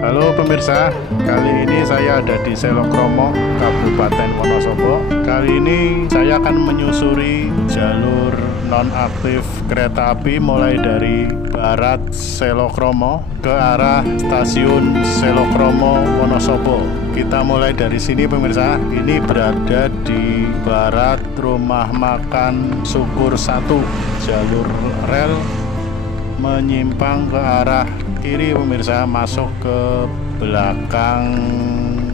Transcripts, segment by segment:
Halo pemirsa, kali ini saya ada di Selokromo, Kabupaten Wonosobo. Kali ini saya akan menyusuri jalur nonaktif kereta api mulai dari barat Selokromo ke arah stasiun Selokromo Wonosobo. Kita mulai dari sini pemirsa. Ini berada di barat Rumah Makan Syukur 1, jalur rel menyimpang ke arah kiri pemirsa, masuk ke belakang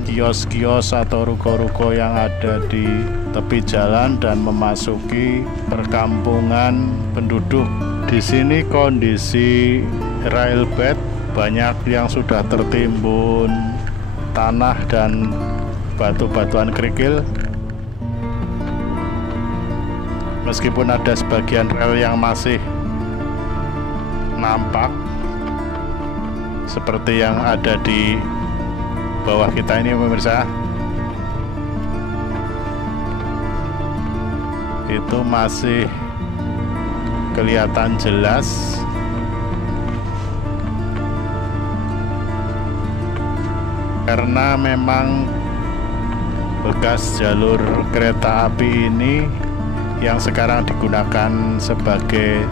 kios-kios atau ruko-ruko yang ada di tepi jalan dan memasuki perkampungan penduduk. Di sini kondisi railbed banyak yang sudah tertimbun tanah dan batu-batuan kerikil. Meskipun ada sebagian rel yang masih nampak seperti yang ada di bawah kita ini pemirsa, itu masih kelihatan jelas karena memang bekas jalur kereta api ini yang sekarang digunakan sebagai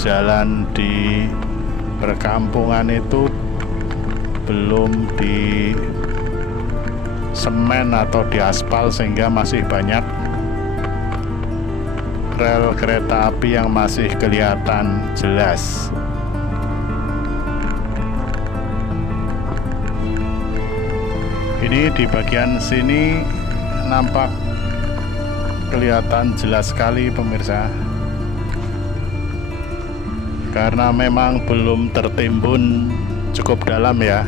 jalan di perkampungan itu belum di semen atau di aspal, sehingga masih banyak rel kereta api yang masih kelihatan jelas. Ini di bagian sini nampak kelihatan jelas sekali pemirsa, karena memang belum tertimbun cukup dalam ya.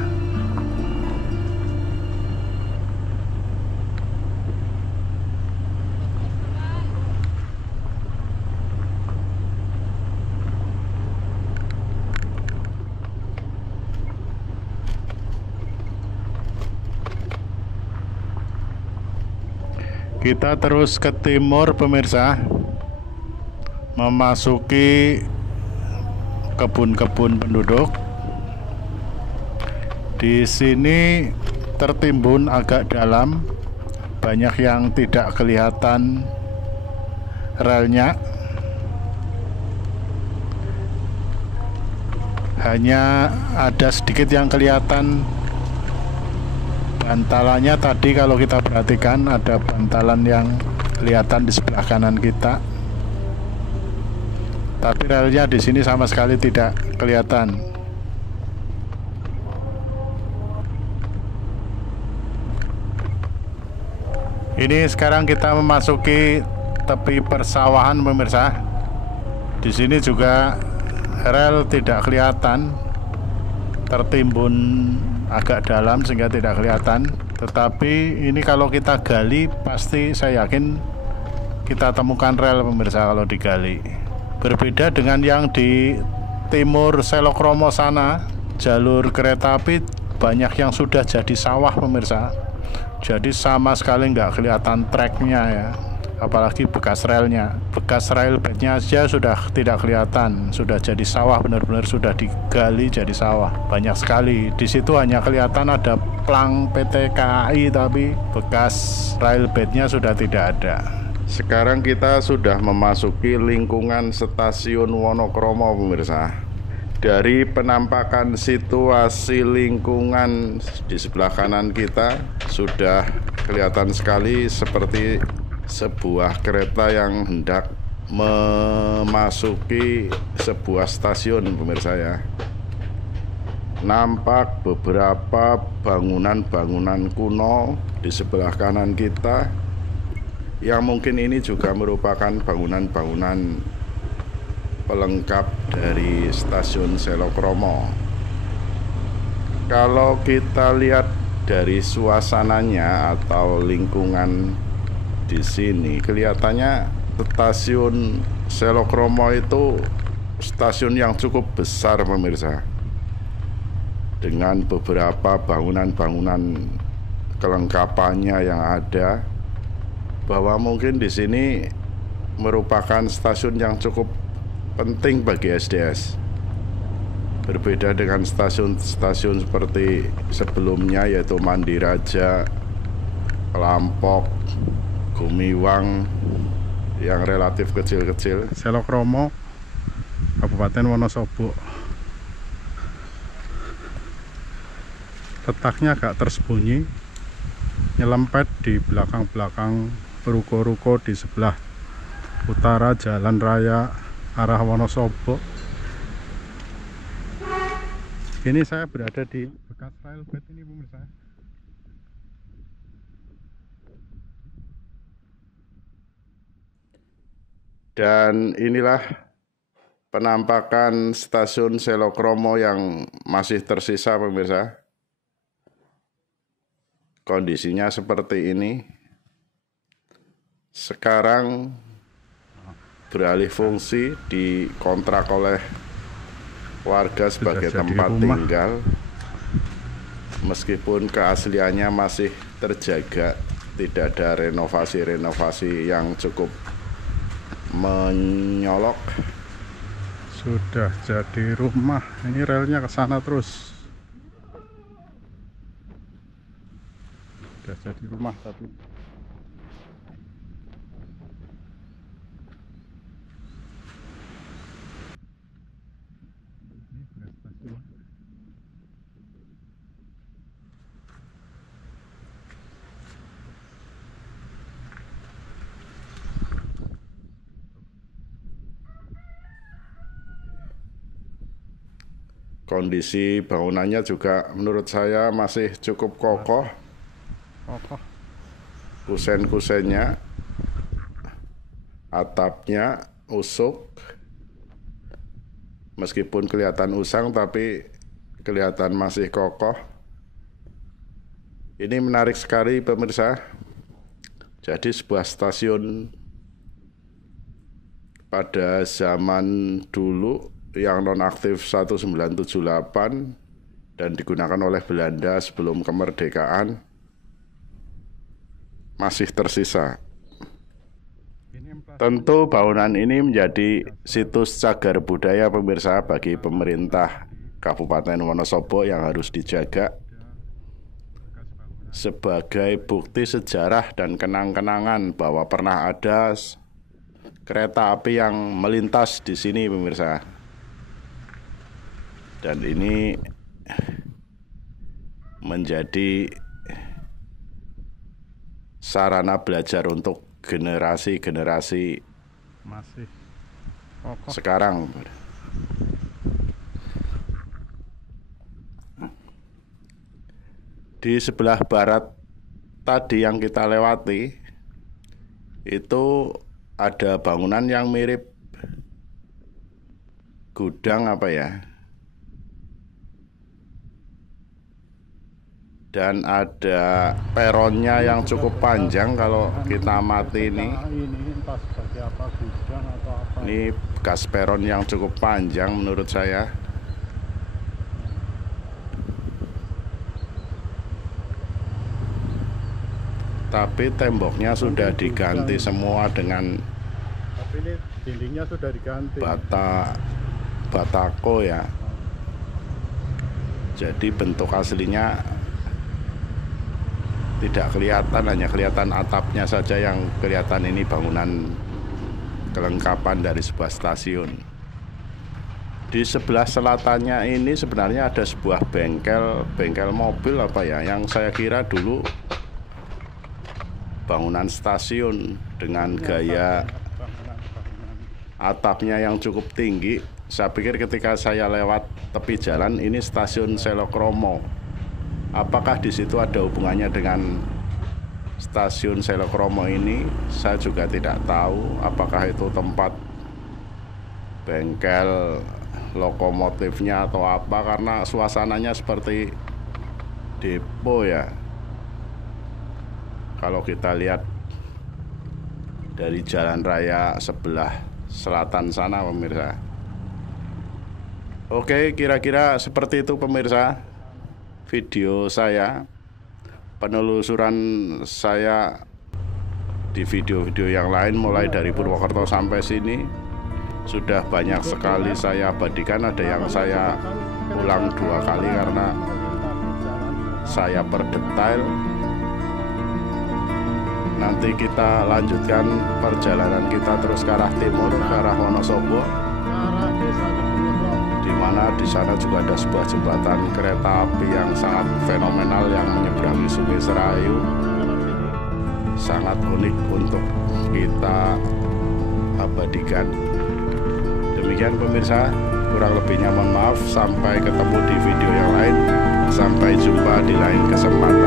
Kita terus ke timur pemirsa, memasuki kebun-kebun penduduk. Di sini tertimbun agak dalam, banyak yang tidak kelihatan relnya, hanya ada sedikit yang kelihatan bantalannya. Tadi kalau kita perhatikan ada bantalan yang kelihatan di sebelah kanan kita, tapi relnya di sini sama sekali tidak kelihatan. Ini sekarang kita memasuki tepi persawahan pemirsa. Di sini juga rel tidak kelihatan, tertimbun agak dalam sehingga tidak kelihatan. Tetapi ini kalau kita gali, pasti saya yakin kita temukan rel pemirsa kalau digali. Berbeda dengan yang di timur Selokromo sana, jalur kereta api banyak yang sudah jadi sawah pemirsa. Jadi sama sekali nggak kelihatan treknya ya, apalagi bekas relnya. Bekas rail bednya aja sudah tidak kelihatan, sudah jadi sawah, benar-benar sudah digali jadi sawah. Banyak sekali. Di situ hanya kelihatan ada plang PT KAI, tapi bekas rail bednya sudah tidak ada. Sekarang kita sudah memasuki lingkungan stasiun Wonokromo pemirsa. Dari penampakan situasi lingkungan di sebelah kanan kita sudah kelihatan sekali seperti sebuah kereta yang hendak memasuki sebuah stasiun pemirsa ya. Nampak beberapa bangunan-bangunan kuno di sebelah kanan kita, yang mungkin ini juga merupakan bangunan-bangunan pelengkap dari stasiun Selokromo. Kalau kita lihat dari suasananya atau lingkungan di sini, kelihatannya stasiun Selokromo itu stasiun yang cukup besar pemirsa, dengan beberapa bangunan-bangunan kelengkapannya yang ada, bahwa mungkin di sini merupakan stasiun yang cukup penting bagi SDS. Berbeda dengan stasiun-stasiun seperti sebelumnya, yaitu Mandiraja, Kelampok, Gumiwang yang relatif kecil-kecil. Selokromo, Kabupaten Wonosobo. Letaknya agak tersembunyi, nyelempet di belakang-belakang ruko-ruko di sebelah utara jalan raya arah Wonosobo. Ini saya berada di bekas railbed ini pemirsa. Dan inilah penampakan stasiun Selokromo yang masih tersisa pemirsa. Kondisinya seperti ini. Sekarang beralih fungsi, dikontrak oleh warga sebagai tempat tinggal. Meskipun keasliannya masih terjaga, tidak ada renovasi-renovasi yang cukup menyolok. Sudah jadi rumah. Ini relnya ke sana terus. Sudah jadi rumah tapi Kondisi bangunannya juga menurut saya masih cukup kokoh. Kusen-kusennya, atapnya usuk. Meskipun kelihatan usang tapi kelihatan masih kokoh. Ini menarik sekali pemirsa. Jadi sebuah stasiun pada zaman dulu yang nonaktif 1978 dan digunakan oleh Belanda sebelum kemerdekaan masih tersisa. Tentu bangunan ini menjadi situs cagar budaya pemirsa bagi pemerintah Kabupaten Wonosobo yang harus dijaga sebagai bukti sejarah dan kenang-kenangan bahwa pernah ada kereta api yang melintas di sini pemirsa. Dan ini menjadi sarana belajar untuk generasi-generasi masih kokoh sekarang. Di sebelah barat tadi yang kita lewati itu ada bangunan yang mirip gudang apa ya, dan ada peronnya yang cukup panjang. Kalau kita amati ini entah sebagai apa, gudang atau apa. Ini bekas peron yang cukup panjang menurut saya. Tapi temboknya sudah diganti semua dengan Tapi ini dindingnya sudah diganti. batako ya. Jadi bentuk aslinya tidak kelihatan, hanya kelihatan atapnya saja yang kelihatan. Ini bangunan kelengkapan dari sebuah stasiun. Di sebelah selatannya ini sebenarnya ada sebuah bengkel mobil apa ya, yang saya kira dulu bangunan stasiun dengan gaya atapnya yang cukup tinggi. Saya pikir ketika saya lewat tepi jalan, ini stasiun Selokromo. Apakah di situ ada hubungannya dengan stasiun Selokromo ini? Saya juga tidak tahu. Apakah itu tempat bengkel lokomotifnya atau apa, karena suasananya seperti depo ya. Kalau kita lihat dari jalan raya sebelah selatan sana pemirsa. Oke, kira-kira seperti itu pemirsa video saya, penelusuran saya di video-video yang lain mulai dari Purwokerto sampai sini. Sudah banyak sekali saya abadikan, ada yang saya ulang 2 kali karena saya perdetail. Nanti kita lanjutkan perjalanan kita terus ke arah timur, ke arah Wonosobo, di mana di sana juga ada sebuah jembatan kereta api yang sangat fenomenal yang menyeberangi Sungai Serayu. Sangat unik untuk kita abadikan. Demikian pemirsa, kurang lebihnya mohon maaf. Sampai ketemu di video yang lain. Sampai jumpa di lain kesempatan.